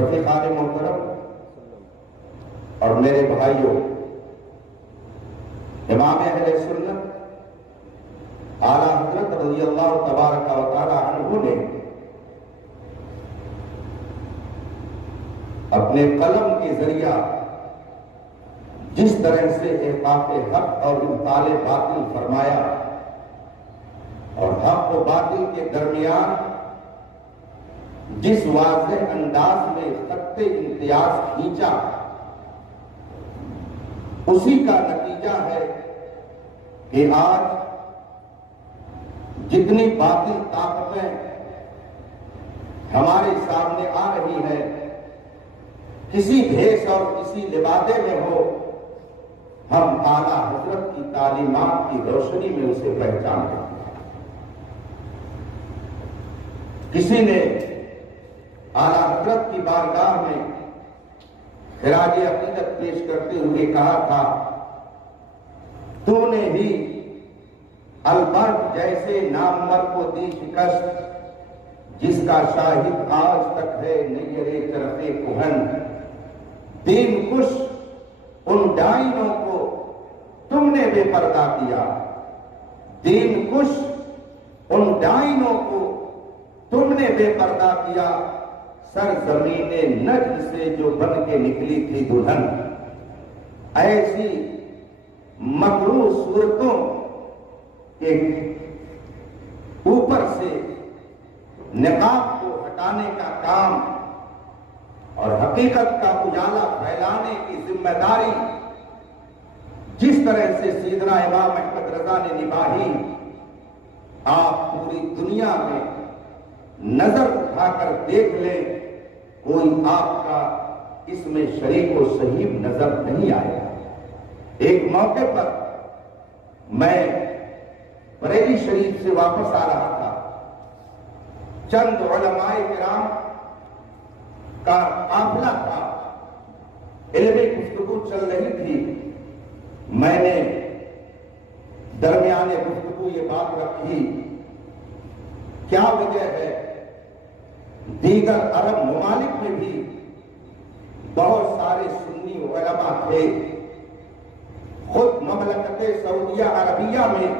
رفیقان محترم اور میرے بھائیوں، امام اہل سنت اعلیٰ حضرت رضی اللہ تبارک و تعالی عنہ نے اپنے قلم کے ذریعہ جس طرح سے احقاق حق اور ابطال باطل فرمایا اور حق و باطل کے درمیان جس واضح انداز میں خط امتیاز کھینچا، اسی کا نتیجہ ہے کہ آج جتنی باطل طاقتیں ہمارے سامنے آ رہی ہیں، کسی بھیس اور کسی لبادے میں ہو، ہم اعلیٰ حضرت کی تعلیمات کی روشنی میں اسے پہچانتے ہیں۔ کسی نے اعلیٰ حضرت کی بارگاہ میں خراج عقیدت پیش کرتے ہوئے کہا تھا، تو نے ہی البرٹ جیسے نامور کو دی شکست، جس کا شاہد آج تک ہے نیرے چرخے کہن۔ دین کش ان ڈائنوں کو تم نے بے پردہ کیا، دین کش ان ڈائنوں کو تم نے بے پردہ کیا، سرزمین نجد سے جو بن کے نکلی تھی دلہن۔ ایسی مکروہ صورتوں کے اوپر سے نقاب کو ہٹانے کا کام اور حقیقت کا اجالا پھیلانے کی ذمہ داری جس طرح سے سیدنا امام احمد رضا نے نبھائی، آپ پوری دنیا میں نظر اٹھا کر دیکھ لیں، کوئی آپ کا اس میں شریک و صحیح نظر نہیں آئے گا۔ ایک موقع پر میں بریلی شریف سے واپس آ رہا تھا، چند علماء کرام کا قافلہ تھا، علمی گفتگو چل رہی تھی۔ میں نے درمیان گفتگو یہ بات رکھی، کیا وجہ ہے دیگر عرب ممالک میں بھی بہت سارے سنی علماء تھے، خود مملکت سعودیہ عربیہ میں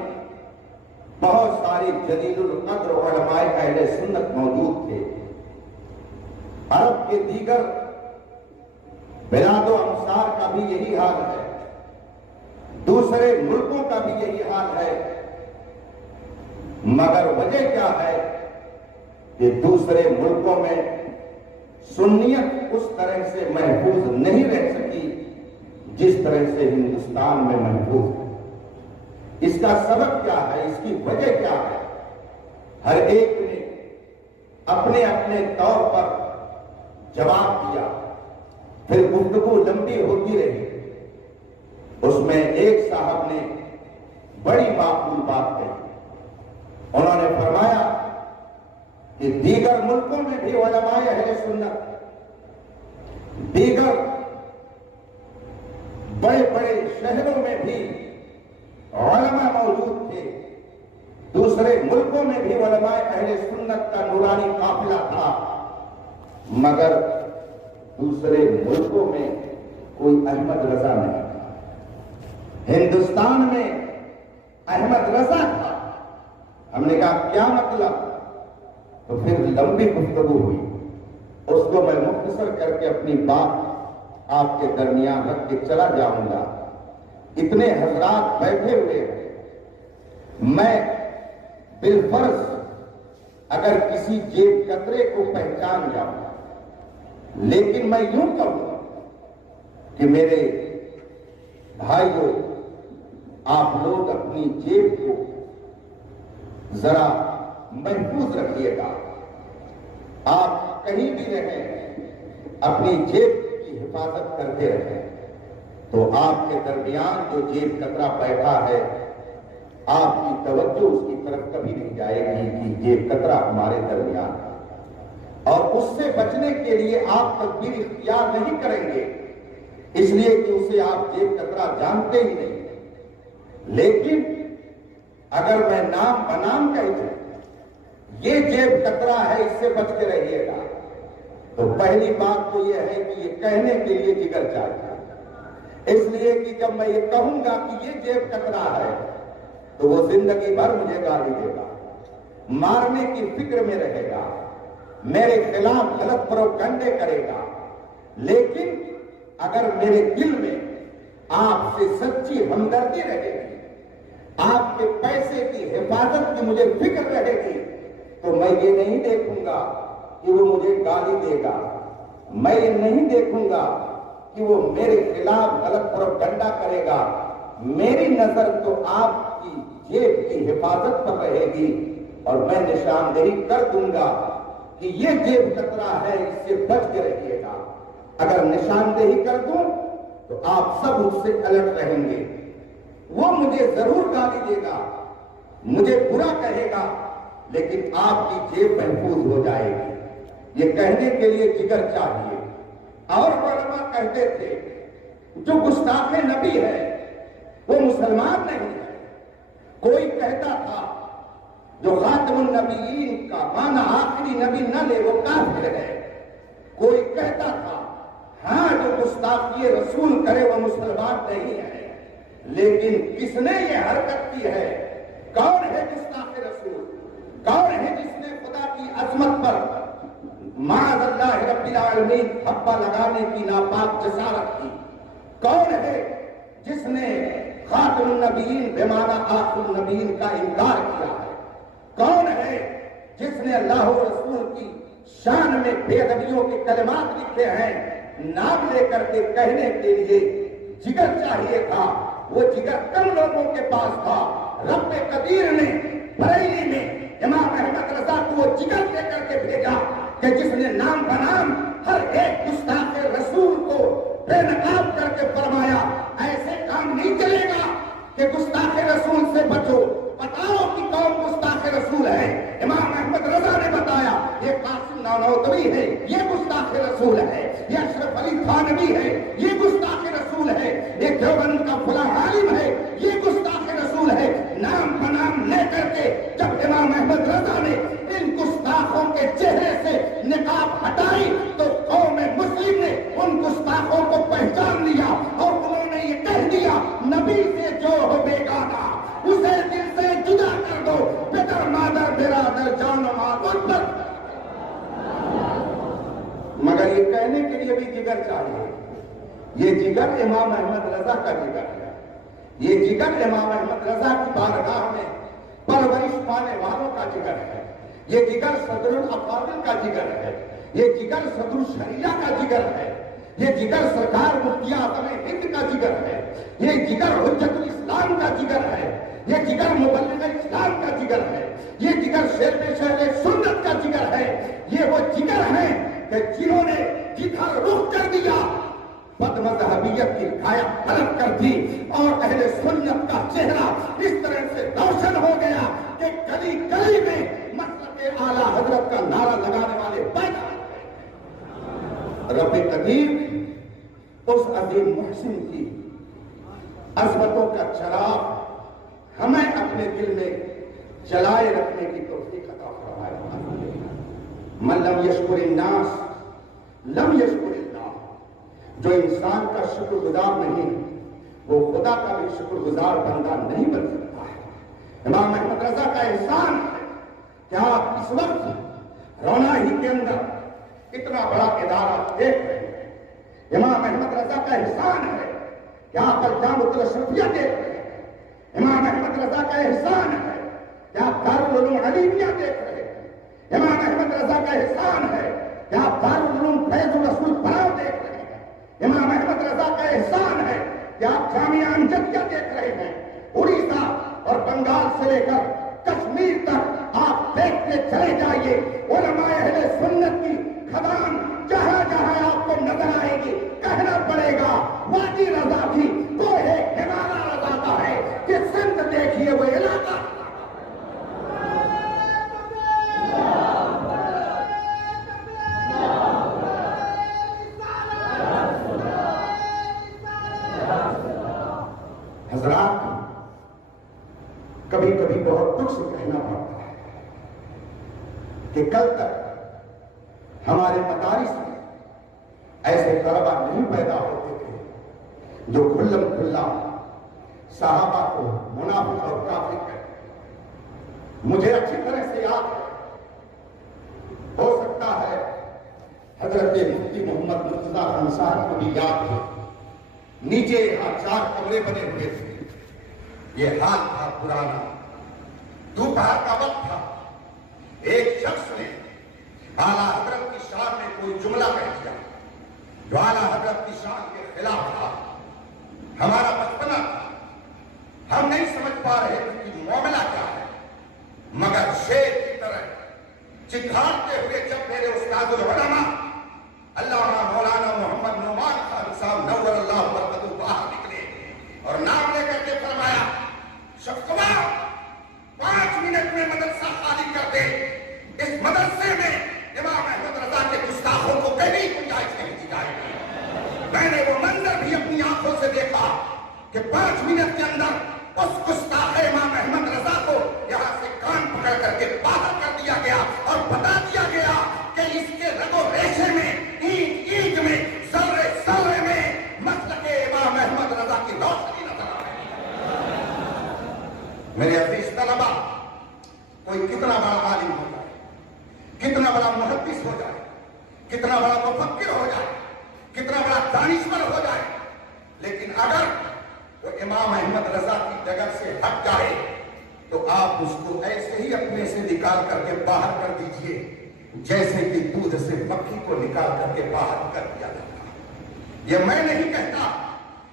بہت سارے جلیل القدر علماء اہل سنت موجود تھے، عرب کے دیگر بلاد و امصار کا بھی یہی حال ہے، دوسرے ملکوں کا بھی یہی حال ہے، مگر وجہ کیا ہے کہ دوسرے ملکوں میں سنیت اس طرح سے محفوظ نہیں رہ سکی جس طرح سے ہندوستان میں محفوظ ہے۔ اس کا سبب کیا ہے، اس کی وجہ کیا ہے؟ ہر ایک نے اپنے اپنے طور پر جواب دیا، پھر گفتگو لمبی ہوتی رہی۔ اس میں ایک صاحب نے بڑی معقول بات کہی، انہوں نے فرمایا کہ دیگر ملکوں میں بھی علماء اہل سنت، دیگر بڑے بڑے شہروں میں بھی علماء موجود تھے، دوسرے ملکوں میں بھی علماء اہل سنت کا نورانی قافلہ تھا، مگر دوسرے ملکوں میں کوئی احمد رضا نہیں تھا، ہندوستان میں احمد رضا تھا۔ ہم نے کہا کیا مطلب؟ تو پھر لمبی گفتگو ہوئی، اس کو میں مختصر کر کے اپنی بات آپ کے درمیان رکھ کے چلا جاؤں گا۔ اتنے حضرات بیٹھے ہوئے ہیں، میں بالفرض اگر کسی جیب کترے کو پہچان جاؤں، لیکن میں یوں کہوں کہ میرے بھائیوں، آپ لوگ اپنی جیب کو ذرا محفوظ رکھیے گا، آپ کہیں بھی رہیں اپنی جیب کی حفاظت کرتے رہیں، تو آپ کے درمیان جو جیب کترا بیٹھا ہے، آپ کی توجہ اس کی طرف کبھی نہیں جائے گی کہ جیب کترا ہمارے درمیان، اور اس سے بچنے کے لیے آپ تدبیر اختیار نہیں کریں گے، اس لیے کہ اسے آپ جیب کترا جانتے ہی نہیں۔ لیکن اگر میں نام بنام کہہ دوں یہ جیب کترا ہے، اس سے بچ کے رہیے گا، تو پہلی بات تو یہ ہے کہ یہ کہنے کے لیے جگر چاہیے، اس لیے کہ جب میں یہ کہوں گا کہ یہ جیب کترا ہے تو وہ زندگی بھر مجھے گالی دے گا، مارنے کی فکر میں رہے گا، میرے خلاف غلط پروپیگنڈے کرے گا۔ لیکن اگر میرے دل میں آپ سے سچی ہمدردی رہے گی، آپ کے پیسے کی حفاظت کی مجھے فکر رہے گی، تو میں یہ نہیں دیکھوں گا کہ وہ مجھے گالی دے گا، میں یہ نہیں دیکھوں گا کہ وہ میرے خلاف غلط پروپیگنڈا کرے گا۔ میری نظر تو آپ کی جیب کی حفاظت پر رہے گی اور میں نشاندہی کر دوں گا کہ یہ جیب کترا ہے، اس سے بچ کے رہیے گا۔ اگر نشاندہی کر دوں تو آپ سب مجھ سے الرٹ رہیں گے۔ وہ مجھے ضرور گالی دے گا، مجھے برا کہے گا، لیکن آپ کی جیب محفوظ ہو جائے گی۔ یہ کہنے کے لیے جگر چاہیے۔ اور علماء کہتے تھے جو گستاخ نبی ہے وہ مسلمان نہیں ہے۔ کوئی کہتا تھا جو خاتم النبیین کا معنی آخری نبی نہ لے وہ کافر ہے۔ کوئی کہتا تھا ہاں جو گستاخی رسول کرے وہ مسلمان نہیں ہے۔ لیکن کس نے یہ حرکت کی ہے؟ کون ہے گستاخ رسول؟ کون ہے جس نے خدا کی عظمت پر معاذ اللہ رب العالمین تھپا لگانے کی ناپاک جسارت کی؟ کون ہے جس نے خاتم النبیین بمعنی آخر النبیین کا انکار کیا ہے؟ کون ہے جس نے اللہ و رسول کی شان میں بے ادبیوں کے کلمات لکھے ہیں؟ نام لے کر کے کہنے کے لیے جگر چاہیے تھا۔ وہ جگر کم لوگوں کے پاس تھا۔ رب قدیر نے بریلی میں امام احمد رضا کو وہ جگر دے کر کے بھیجا کہ جس نے نام بنام ہر ایک گستاخ رسول کو بے نقاب کر کے فرمایا ایسے کام نہیں چلے گا کہ گستاخ رسول سے بچو، بتاؤ کہ کون گستاخ رسول ہے۔ امام احمد رضا نے بتایا یہ قاسم نانوتوی ہے، یہ گستاخ رسول ہے، یہ اشرف علی تھانوی ہے، یہ گستاخ رسول ہے، یہ دیوبند کا فلاں عالم ہے، یہ گستاخ رسول ہے۔ نام بنام لے کر کے جب امام احمد رضا نے ان گستاخوں کے چہرے سے نقاب ہٹائی تو قوم مسلم نے ان گستاخوں کو پہچان لیا اور انہوں نے یہ کہہ دیا نبی سے جو ہو بیگانہ اسے دل سے جدا کر دو، پدر مادر برادر جان و مال پر۔ مگر یہ کہنے کے لیے بھی جگر چاہیے۔ یہ جگر امام احمد رضا کا جگر ہے۔ یہ جگر امام احمد رضا کی بارگاہ میں پرورش پانے والوں کا جگر ہے۔ یہ جگر صدر الافاضل کا جگر ہے۔ یہ جگر صدر الشریعہ کا جگر ہے۔ یہ جگر سرکار مفتی اعظم ہند کا جگر ہے۔ یہ جگر حجت الاسلام کا جگر ہے۔ یہ جگر مبلغ اسلام کا جگر ہے۔ یہ جگر شہر سنت کا جگر ہے۔ یہ وہ جگر ہیں کہ جنہوں نے جدھر رخ کر دیا بد مذہبیت کی کایا پلٹ کر دی اور اہل سنت کا چہرہ اس طرح سے روشن ہو گیا کہ گلی گلی میں مسلک اعلیٰ حضرت کا نعرہ لگانے والے پیدا ہوئے۔ رب قدیر اس عظیم محسن کی عظمتوں کا چراغ ہمیں اپنے دل میں جلائے رکھنے کی توفیق عطا فرمائے۔ من لم یشکر الناس لم یشکر اللہ۔ جو انسان کا شکر گزار نہیں وہ خدا کا بھی شکر گزار بندہ نہیں بن سکتا ہے۔ امام احمد رضا کا احسان ہے کہ آپ اس وقت روناہی کے اندر اتنا بڑا ادارہ دیکھ رہے ہیں۔ امام احمد رضا کا احسان ہے کہ آپ الجامعۃ الاشرفیہ دیکھ رہے ہیں۔ امام احمد رضا کا احسان ہے کہ آپ دارالعلوم علیمیہ دیکھ رہے ہیں۔ امام احمد رضا کا احسان ہے کہ آپ دارالعلوم فیض الرسول پڑاؤ دیکھ رہے ہیں۔ امام احمد رضا کا احسان ہے کہ آپ جامعہ امجدیہ دیکھ رہے ہیں۔ اڑیسہ اور بنگال سے لے کر کشمیر تک آپ دیکھتے چلے جائیے، علماء اہل سنت کی کھدان جہاں جہاں آپ کو نظر آئے گی کہنا پڑے گا وادی رضا کی کوہ ہمارا رضا کا ہے کہ سندھ دیکھیے وہ علاقہ۔ حضرات کبھی کبھی بہت دکھ سے کہنا پڑتا ہے کہ کل تک ہمارے مدارس میں ایسے طلبہ نہیں پیدا ہوتے تھے جو کھلم کھلا صحابہ کو منافق اور کافر کہتے۔ مجھے اچھی طرح سے یاد ہے، ہو سکتا ہے حضرت مفتی محمد مرتضیٰ خان صاحب کو بھی یاد ہے، نیچے یہاں 4 کمرے بنے ہوئے تھے، یہ حال تھا پرانا، دوپہر کا وقت تھا، ایک شخص نے اعلیٰ حضرت کی شان میں کوئی جملہ کہہ دیا جو اعلیٰ حضرت کی شان کے خلاف تھا۔ ہمارا بچپنا تھا، ہم نہیں سمجھ پا رہے تھے کہ معاملہ کیا ہے، مگر شیر کی طرح چکھاڑتے ہوئے جب میرے استاد العلماء علامہ مولانا محمد نعمان خان صاحب نور اللہ برکتہ باہر نکلے اور نام لے کر کے فرمایا، شفقوا 5 منٹ میں مدرسہ خالی کر دے، اس مدرسے میں امام احمد رضا کے گستاخوں کو کبھی گنجائش نہیں دی جائے گی۔ میں نے وہ منظر بھی اپنی آنکھوں سے دیکھا کہ 5 منٹ کے اندر اس گستاخ امام احمد رضا کو یہاں سے کان پکڑ کر کے باہر کر دیا گیا اور بتا دیا گیا کہ اس کے رگ و ریشے میں، اینٹ اینٹ میں، ذرے ذرے میں مسلک امام احمد رضا کی روشنی نظر آ رہی ہے۔ میرے عزیز طلبہ، کوئی کتنا بڑا عالم ہو جائے، کتنا بڑا محدث ہو جائے، کتنا بڑا مفکر ہو جائے، کتنا بڑا دانشور ہو جائے، لیکن اگر وہ امام احمد رضا کی جگہ سے ہٹ جائے تو آپ اس کو ایسے ہی اپنے سے نکال کر کے باہر کر دیجئے جیسے کہ دودھ سے مکھی کو نکال کر کے باہر کر دیا جاتا ہے۔ یہ میں نہیں کہتا،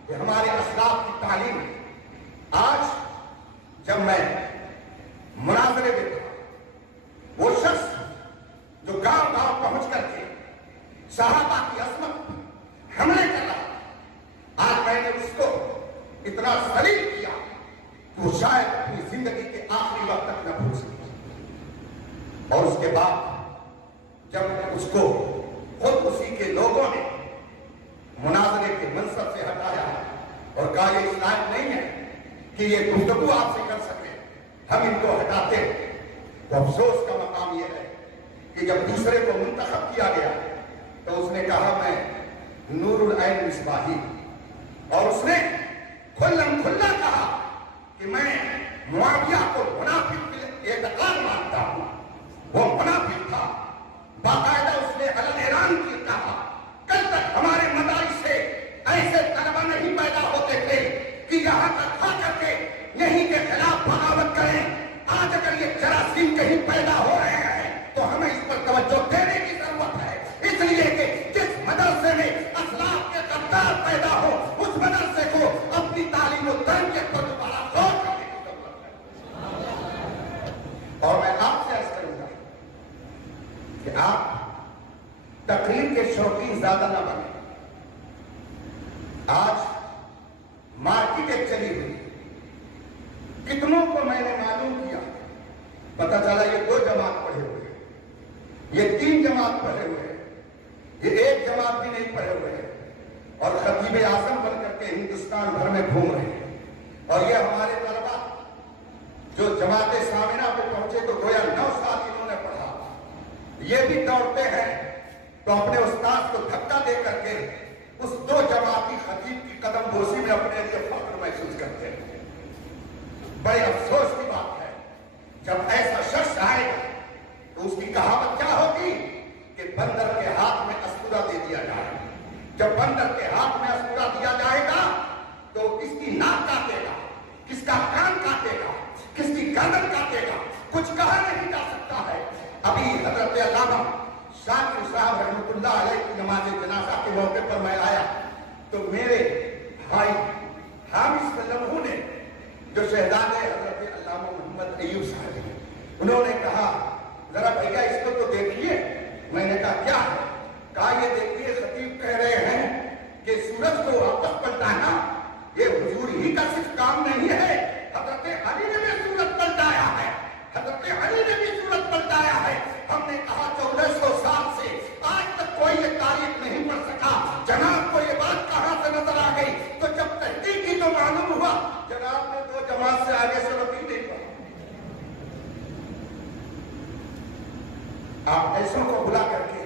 یہ ہمارے اسلاف کی تعلیم ہے۔ آج جب میں مناظرے دیتا ہوں، وہ شخص جو گاؤں گاؤں پہنچ کر کے صحابہ کی عظمت حملے کر رہا، آج میں نے اس کو اتنا ذلیل کیا کہ وہ شاید اپنی زندگی کے آخری وقت تک نہ بھول سکے۔ اور اس کے بعد جب اس کو خود اسی کے لوگوں نے مناظرے کے منصب سے ہٹایا اور کہا یہ اس لائق نہیں ہے کہ یہ گفتگو آپ سے کر سکے، ہم ان کو ہٹاتے، تو افسوس کا مقام یہ ہے کہ جب دوسرے کو منتخب کیا گیا تو اس نے کہا میں نور العین مصباحی، اور اس نے کھلم کھلا کہا کہ میں معاویہ کو منافق اعتقاد مانتا ہوں، وہ منافق تھا۔ باقاعدہ اس نے علن اعلان کی کہا، کل تک ہمارے مدارس سے ایسے طلبہ نہیں پیدا ہوتے تھے کہ یہاں تک کھا کر کے یہیں کے خلاف بغاوت کریں، آج اگر یہ جراثیم کہیں پیدا ہو رہے ہیں تو ہمیں اس پر توجہ دینے کی ضرورت ہے، اس لیے کہ جس مدرسے میں اخلاق کے غدار پیدا ہو اس مدرسے کو اپنی تعلیم و تربیت پر دوبارہ غور کرنے کی ضرورت ہے۔ اور میں آپ سے عرض کروں گا کہ آپ تقریر کے شوقین زیادہ نہ بنیں۔ آج مارکیٹ ایک چلی ہوئی، کتنوں کو میں نے معلوم کیا، پتہ چلا یہ 2 جماعت پڑھے ہوئے ہیں، یہ 3 جماعت پڑھے ہوئے ہیں، یہ 1 جماعت بھی نہیں پڑھے ہوئے ہیں، اور خطیب اعظم بن کر کے ہندوستان بھر میں گھوم رہے ہیں۔ اور یہ ہمارے طلبہ جو جماعت سامنہ پہ پہنچے تو گویا 9 سال انہوں نے پڑھا، یہ بھی دوڑتے ہیں تو اپنے استاد کو دھکا دے کر کے اس 2 جماعتی خطیب کی قدم بوسی میں اپنے لیے فخر محسوس کرتے ہیں۔ بڑے افسوس کی بات ہے، جب ایسا شخص آئے گا تو اس کی کہاوت کیا ہوگی کہ بندر کے ہاتھ میں اسطورہ دے دیا جائے۔ جب بندر کے ہاتھ میں اسطورہ دیا جائے گا تو کس کی ناک کاٹے گا، کس کا کان کاٹے گا، کس کی گردن کاٹے گا، کچھ کہا نہیں جا سکتا ہے۔ ابھی حضرت علامہ شاکر صاحب رحمۃ اللہ علیہ کی نماز جنازہ کے موقع پر میں آیا تو میرے بھائی حامد لمحو نے جو شہزادے حضرت علامہ محمد ایوب صاحب ہیں، انہوں نے کہا ذرا بھیا اس کو تو دیکھیے۔ میں نے کہا کیا ہے؟ کہا یہ دیکھیے خطیب کہہ رہے ہیں کہ سورج کو واپس پلٹانا یہ حضور ہی کا صرف کام نہیں ہے، حضرت علی نے بھی سورج پلٹایا ہے، حضرت علی نے بھی سورج پلٹایا ہے۔ ہم نے کہا 1400 سال سے آج تک کوئی یہ تاریخ نہیں پڑھ سکا، جناب کو یہ بات کہاں سے نظر آ گئی؟ تو جب تحقیق کی تو معلوم ہوا جناب نے 2 جماعت سے آگے سے وکیل نہیں پڑھا۔ آپ ایسوں کو بلا کر کے